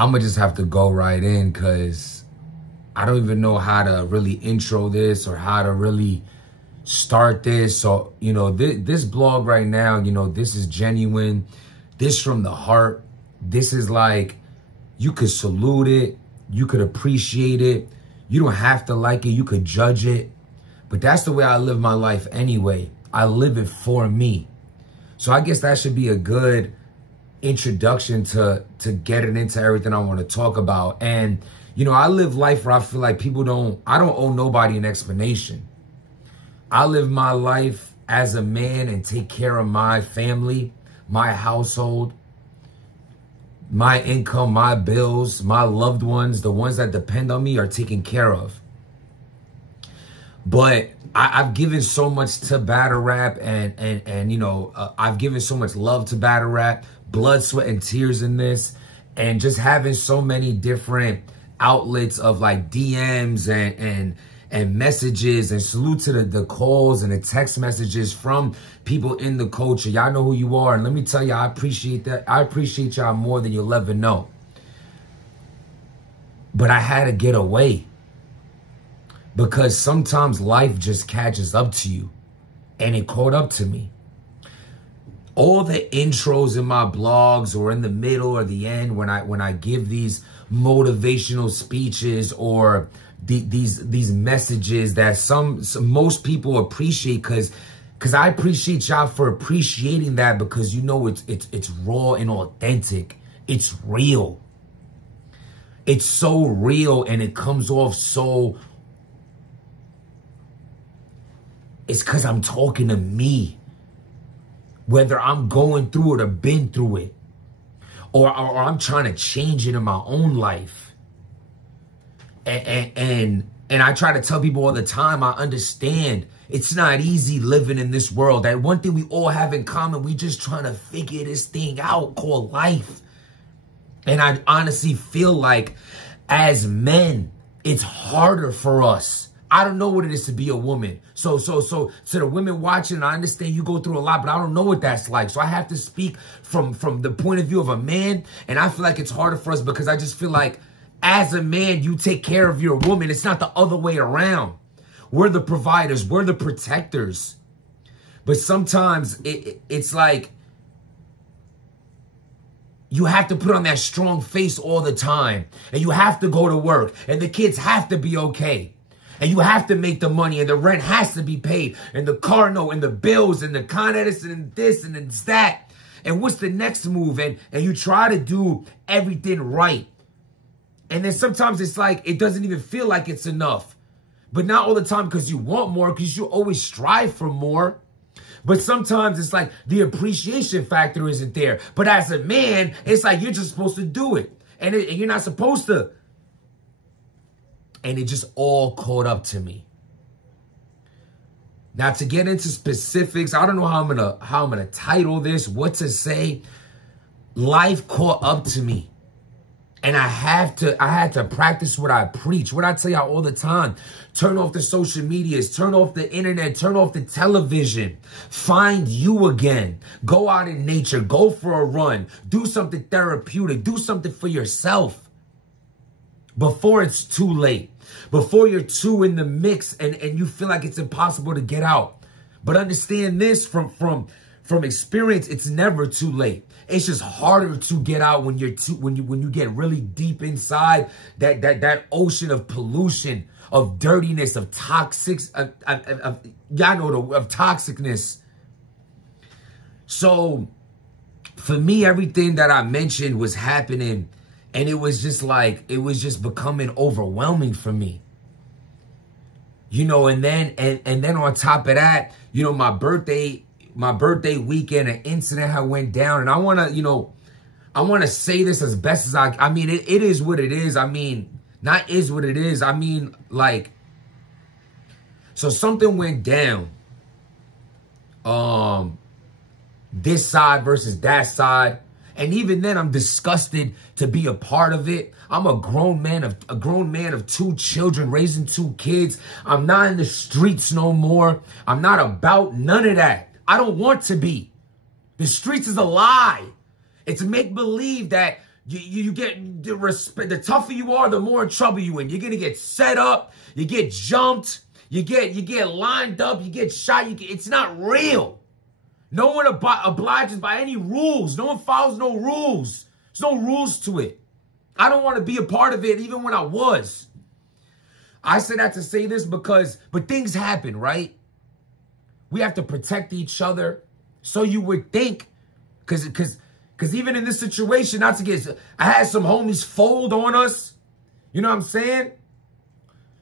I'm going to just have to go right in because I don't even know how to really intro this or how to really start this. So, you know, this blog right now, you know, this is genuine. This from the heart. This is like, you could salute it. You could appreciate it. You don't have to like it. You could judge it. But that's the way I live my life anyway. I live it for me. So I guess that should be a good introduction to getting into everything I want to talk about. And, you know, I live life where I feel like I don't owe nobody an explanation. I live my life as a man and take care of my family, my household, my income, my bills, my loved ones, the ones that depend on me are taken care of. But I've given so much to battle rap and you know, I've given so much love to battle rap, blood, sweat, and tears in this, and just having so many different outlets of like DMs and messages, and salute to the calls and the text messages from people in the culture. Y'all know who you are. And let me tell you, I appreciate that. I appreciate y'all more than you'll ever know. But I had to get away. Because sometimes life just catches up to you. And it caught up to me. All the intros in my blogs or in the middle or the end when I give these motivational speeches or these messages that most people appreciate, because I appreciate y'all for appreciating that, because you know it's raw and authentic. It's real. It's so real, and it comes off so. It's because I'm talking to me, whether I'm going through it or been through it, or I'm trying to change it in my own life. And I try to tell people all the time, I understand it's not easy living in this world. That one thing we all have in common, we just trying to figure this thing out called life. And I honestly feel like as men, it's harder for us. I don't know what it is to be a woman. So the women watching, I understand you go through a lot, but I don't know what that's like. So I have to speak from the point of view of a man. And I feel like it's harder for us because I just feel like as a man, you take care of your woman. It's not the other way around. We're the providers. We're the protectors. But sometimes it's like you have to put on that strong face all the time. And you have to go to work. And the kids have to be okay. And you have to make the money, and the rent has to be paid, and the car note, and the bills, and the Con Edison, and this, and it's that. And what's the next move? And you try to do everything right. And then sometimes it's like, it doesn't even feel like it's enough. But not all the time, because you want more, because you always strive for more. But sometimes it's like the appreciation factor isn't there. But as a man, it's like you're just supposed to do it. And you're not supposed to. And it just all caught up to me. Now, to get into specifics, I don't know how I'm gonna title this, what to say. Life caught up to me. And I had to practice what I preach. What I tell y'all all the time. Turn off the social medias, turn off the internet, turn off the television. Find you again. Go out in nature, go for a run, do something therapeutic, do something for yourself. Before it's too late, before you're too in the mix and you feel like it's impossible to get out. But understand this from experience, it's never too late. It's just harder to get out when you get really deep inside that ocean of pollution, of dirtiness, of toxicness. So for me, everything that I mentioned was happening. And it was just like, it was just becoming overwhelming for me. You know, and then on top of that, you know, my birthday weekend, an incident had went down. And I want to say this as best as I mean, it is what it is. I mean, not is what it is. I mean, like, so something went down. This side versus that side. And even then, I'm disgusted to be a part of it. I'm a grown man of 2 children, raising 2 kids. I'm not in the streets no more. I'm not about none of that. I don't want to be. The streets is a lie. It's make believe that You get the respect. The tougher you are, the more in trouble you in. You're gonna get set up. You get jumped. You get lined up. You get shot. It's not real. No one obliges by any rules. No one follows no rules. There's no rules to it. I don't want to be a part of it, even when I was. I say that to say this but things happen, right? We have to protect each other. So you would think, because even in this situation, not to get, I had some homies fold on us. You know what I'm saying?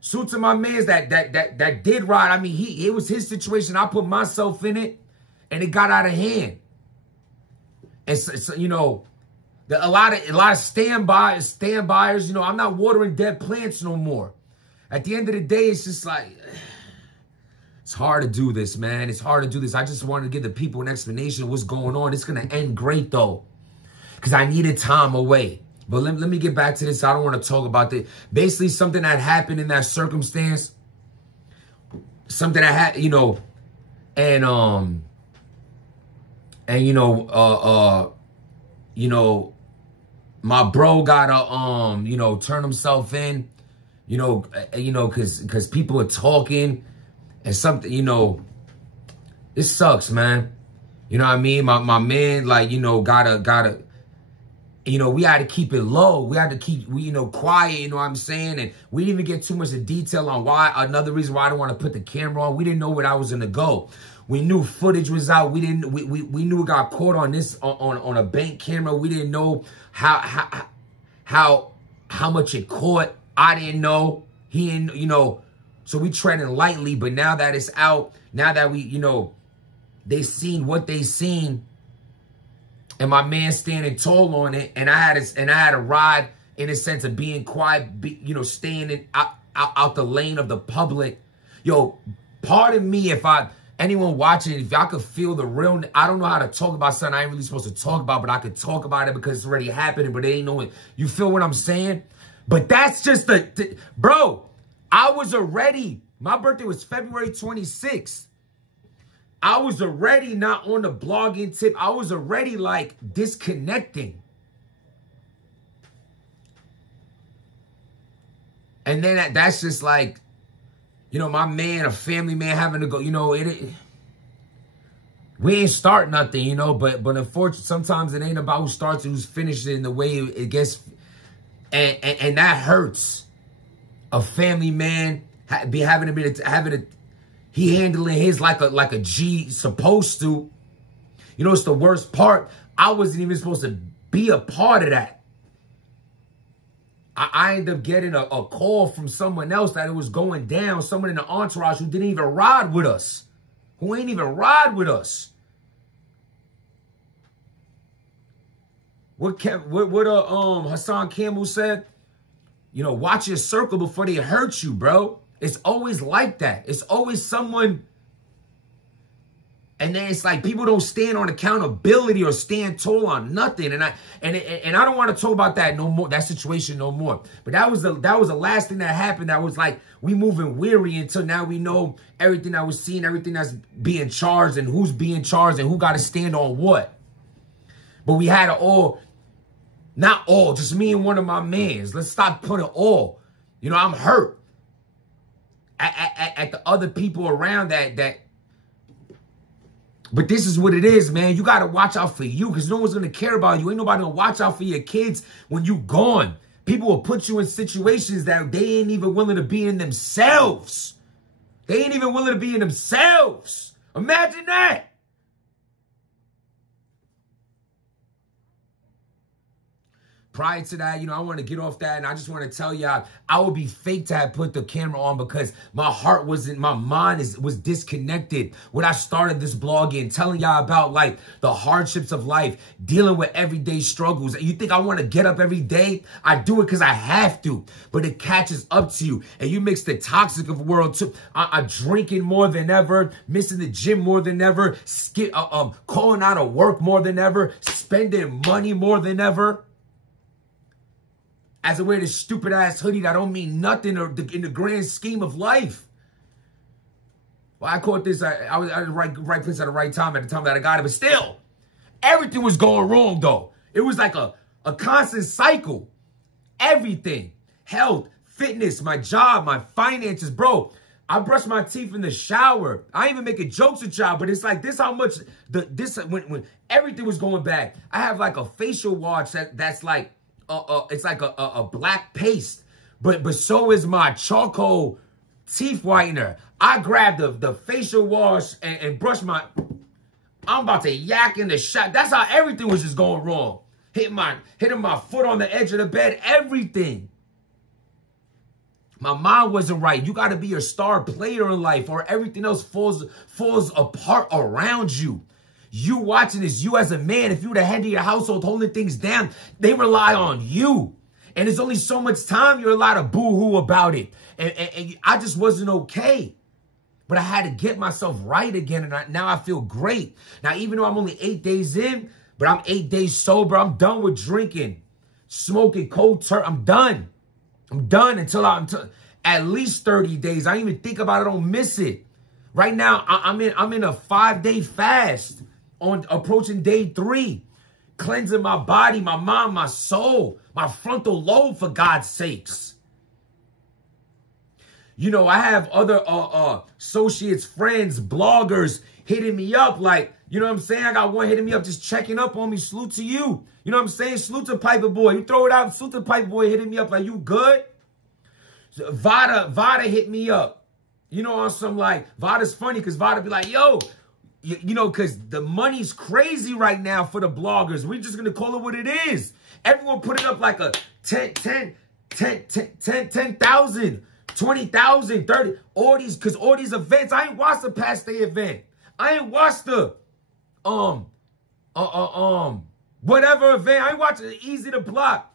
Suit to my mans that did ride. I mean, it was his situation. I put myself in it, and it got out of hand. And so you know, a lot of standbyers. You know, I'm not watering dead plants no more. At the end of the day, it's just like, it's hard to do this, man. It's hard to do this. I just wanted to give the people an explanation of what's going on. It's going to end great, though, because I needed time away. But let me get back to this. I don't want to talk about that. Basically, something that happened in that circumstance, something that had, you know, and my bro got to, turn himself in. Because people are talking and something, it sucks, man. You know what I mean? My man, like, gotta, we had to keep it low. We had to keep, quiet, you know what I'm saying? And we didn't even get too much of detail on why. Another reason why I don't want to put the camera on. We didn't know where I was going to go. We knew footage was out. We knew it got caught on this, on a bank camera. We didn't know how much it caught. I didn't know. He didn't, so we treading lightly. But now that it's out, now that we, they seen what they seen, and my man standing tall on it, and I had a ride in a sense of being quiet, staying out the lane of the public. Yo, pardon me if anyone watching, if y'all could feel the real, I don't know how to talk about something I ain't really supposed to talk about, but I could talk about it because it's already happening, but they ain't knowing. You feel what I'm saying? But that's just bro, I was already, my birthday was February 26th. I was already not on the blogging tip. I was already like disconnecting. And then that's just like, my man, a family man having to go, we ain't start nothing, but unfortunately, sometimes it ain't about who starts and who's finished it in the way it gets. And that hurts. A family man he handling his like a G supposed to. It's the worst part. I wasn't even supposed to be a part of that. I ended up getting a call from someone else that it was going down. Someone in the entourage who didn't even ride with us. Who ain't even ride with us. What Hassan Campbell said, watch your circle before they hurt you, bro. It's always like that. It's always someone. And then it's like people don't stand on accountability or stand tall on nothing. And I don't want to talk about that no more, that situation no more. But that was the last thing that happened. That was like we moving weary until now we know everything that was seen, everything that's being charged and who's being charged and who got to stand on what. But we had not all, just me and one of my mans. Let's stop putting all. I'm hurt at the other people around that. But this is what it is, man. You got to watch out for you because no one's going to care about you. Ain't nobody going to watch out for your kids when you gone. People will put you in situations that they ain't even willing to be in themselves. They ain't even willing to be in themselves. Imagine that. Prior to that, I want to get off that, and I just want to tell y'all, I would be fake to have put the camera on because my heart wasn't, my mind was disconnected when I started this blog and telling y'all about, like, the hardships of life, dealing with everyday struggles. You think I want to get up every day? I do it because I have to, but it catches up to you, and you mix the toxic of the world too. I'm drinking more than ever, missing the gym more than ever, calling out of work more than ever, spending money more than ever. As I wear this stupid ass hoodie that don't mean nothing in the grand scheme of life. Well, I caught this. I was at the right place at the right time at the time that I got it. But still, everything was going wrong though. It was like a A constant cycle. Everything. Health, fitness, my job, my finances. Bro, I brush my teeth in the shower. I ain't even making jokes with y'all, but it's like this how much when everything was going bad. I have like a facial wash that's like it's like a black paste. But so is my charcoal teeth whitener. I grabbed the facial wash and brushed my... I'm about to yak in the shot. That's how everything was just going wrong. Hitting my foot on the edge of the bed. Everything. My mind wasn't right. You got to be a star player in life or everything else falls apart around you. You watching this, you as a man, if you're the head of your household holding things down, they rely on you. And there's only so much time you're allowed to boo-hoo about it. And I just wasn't okay. But I had to get myself right again. And now I feel great. Now, even though I'm only 8 days in, but I'm 8 days sober. I'm done with drinking, smoking, cold turkey. I'm done. I'm done until at least 30 days. I don't even think about it. I don't miss it. Right now, I'm in a 5-day fast on approaching day 3. Cleansing my body, my mind, my soul, my frontal lobe, for God's sakes. You know, I have other associates, friends, bloggers hitting me up like, you know what I'm saying? I got one hitting me up, just checking up on me. Salute to you. You know what I'm saying? Salute to Piper Boy. You throw it out, salute to Piper Boy hitting me up like, you good? So Vada hit me up. You know, on some like, Vada's funny because Vada be like, yo, you know, because the money's crazy right now for the bloggers. We're just going to call it what it is. Everyone put it up like a 10,000, 20,000, 30. All these events. I ain't watched the past day event. I ain't watched the, whatever event. I ain't watched Easy to Block.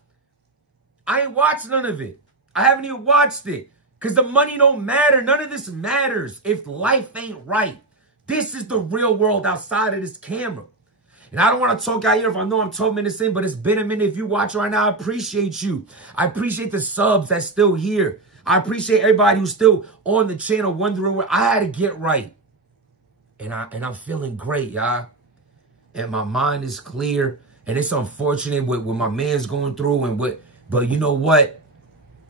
I ain't watched none of it. I haven't even watched it. Because the money don't matter. None of this matters if life ain't right. This is the real world outside of this camera. And I don't want to talk out here if I know I'm 12 minutes in, but it's been a minute. If you watch right now, I appreciate you. I appreciate the subs that's still here. I appreciate everybody who's still on the channel wondering where I had to get right. And I'm feeling great, y'all. And my mind is clear. And it's unfortunate what my man's going through. But you know what?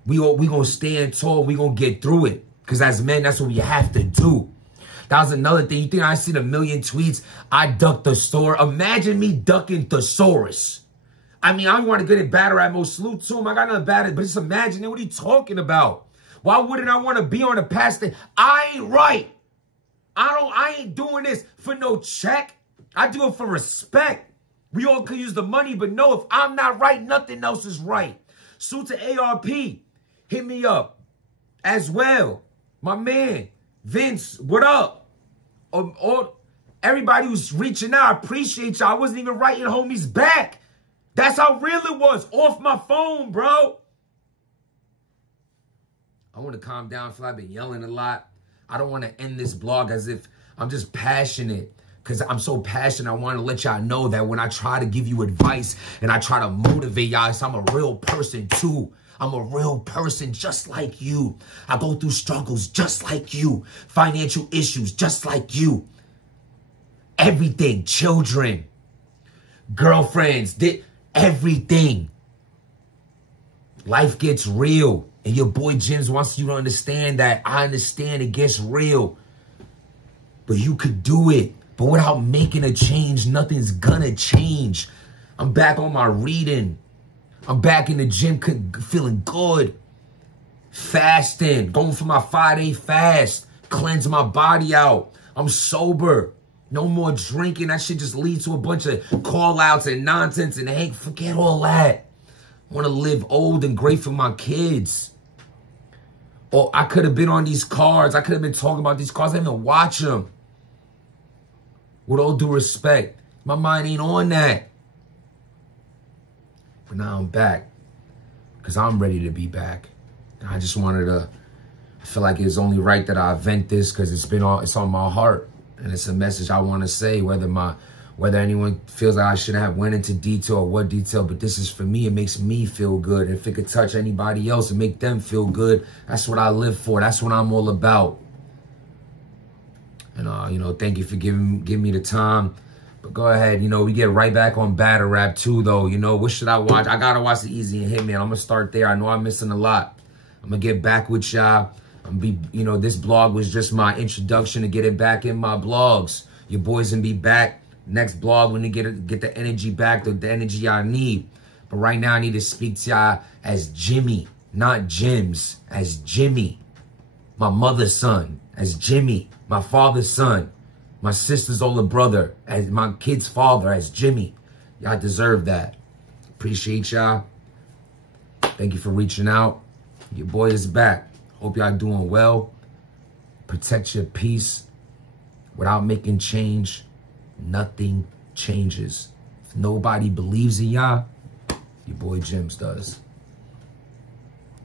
We going to stand tall. We going to get through it. Because as men, that's what we have to do. That was another thing. You think I seen a million tweets? I ducked the store. Imagine me ducking Thesaurus. I mean, I don't want to get it better at most. Salute to him. I got nothing bad, but just imagine it. What are you talking about? Why wouldn't I want to be on the past day? I ain't right. I ain't doing this for no check. I do it for respect. We all could use the money, but no, if I'm not right, nothing else is right. Salute to ARP. Hit me up as well. My man, Vince, what up? Everybody who's reaching out, I appreciate y'all. I wasn't even writing homies back. That's how real it was. Off my phone, bro. I want to calm down. I feel like I've been yelling a lot. I don't want to end this blog as if I'm just passionate. Because I'm so passionate, I want to let y'all know that when I try to give you advice and I try to motivate y'all, I'm a real person too. I'm a real person just like you. I go through struggles just like you. Financial issues just like you. Everything. Children. Girlfriends. Everything. Life gets real. And your boy Jims wants you to understand that. I understand it gets real. But you could do it. But without making a change, nothing's gonna change. I'm back on my reading. I'm back in the gym feeling good. Fasting. Going for my 5-day fast. Cleanse my body out. I'm sober. No more drinking. That shit just leads to a bunch of call-outs and nonsense and hate. Forget all that. I want to live old and great for my kids. Or I could have been on these cards. I could have been talking about these cards. I didn't even watch them. With all due respect, my mind ain't on that. But now I'm back. Because I'm ready to be back. I just wanted to, I feel like it's only right that I vent this because it's on my heart. And it's a message I want to say, whether anyone feels like I shouldn't have went into detail or what detail, but this is for me. It makes me feel good. And if it could touch anybody else and make them feel good, that's what I live for. That's what I'm all about. And, you know, thank you for giving me the time. But go ahead, you know, we get right back on Battle Rap too, though. You know, what should I watch? I gotta watch the Easy and Hitman. I'm gonna start there. I know I'm missing a lot. I'm gonna get back with y'all. I'm be, you know, this blog was just my introduction to getting back in my blogs. Your boys gonna be back. Next blog, when they get the energy back, the energy I need. But right now, I need to speak to y'all as Jimmy, not Jims, as Jimmy. My mother's son, as Jimmy. My father's son. My sister's older brother, as my kid's father, as Jimmy. Y'all deserve that. Appreciate y'all. Thank you for reaching out. Your boy is back. Hope y'all doing well. Protect your peace. Without making change, nothing changes. If nobody believes in y'all, your boy Jims does.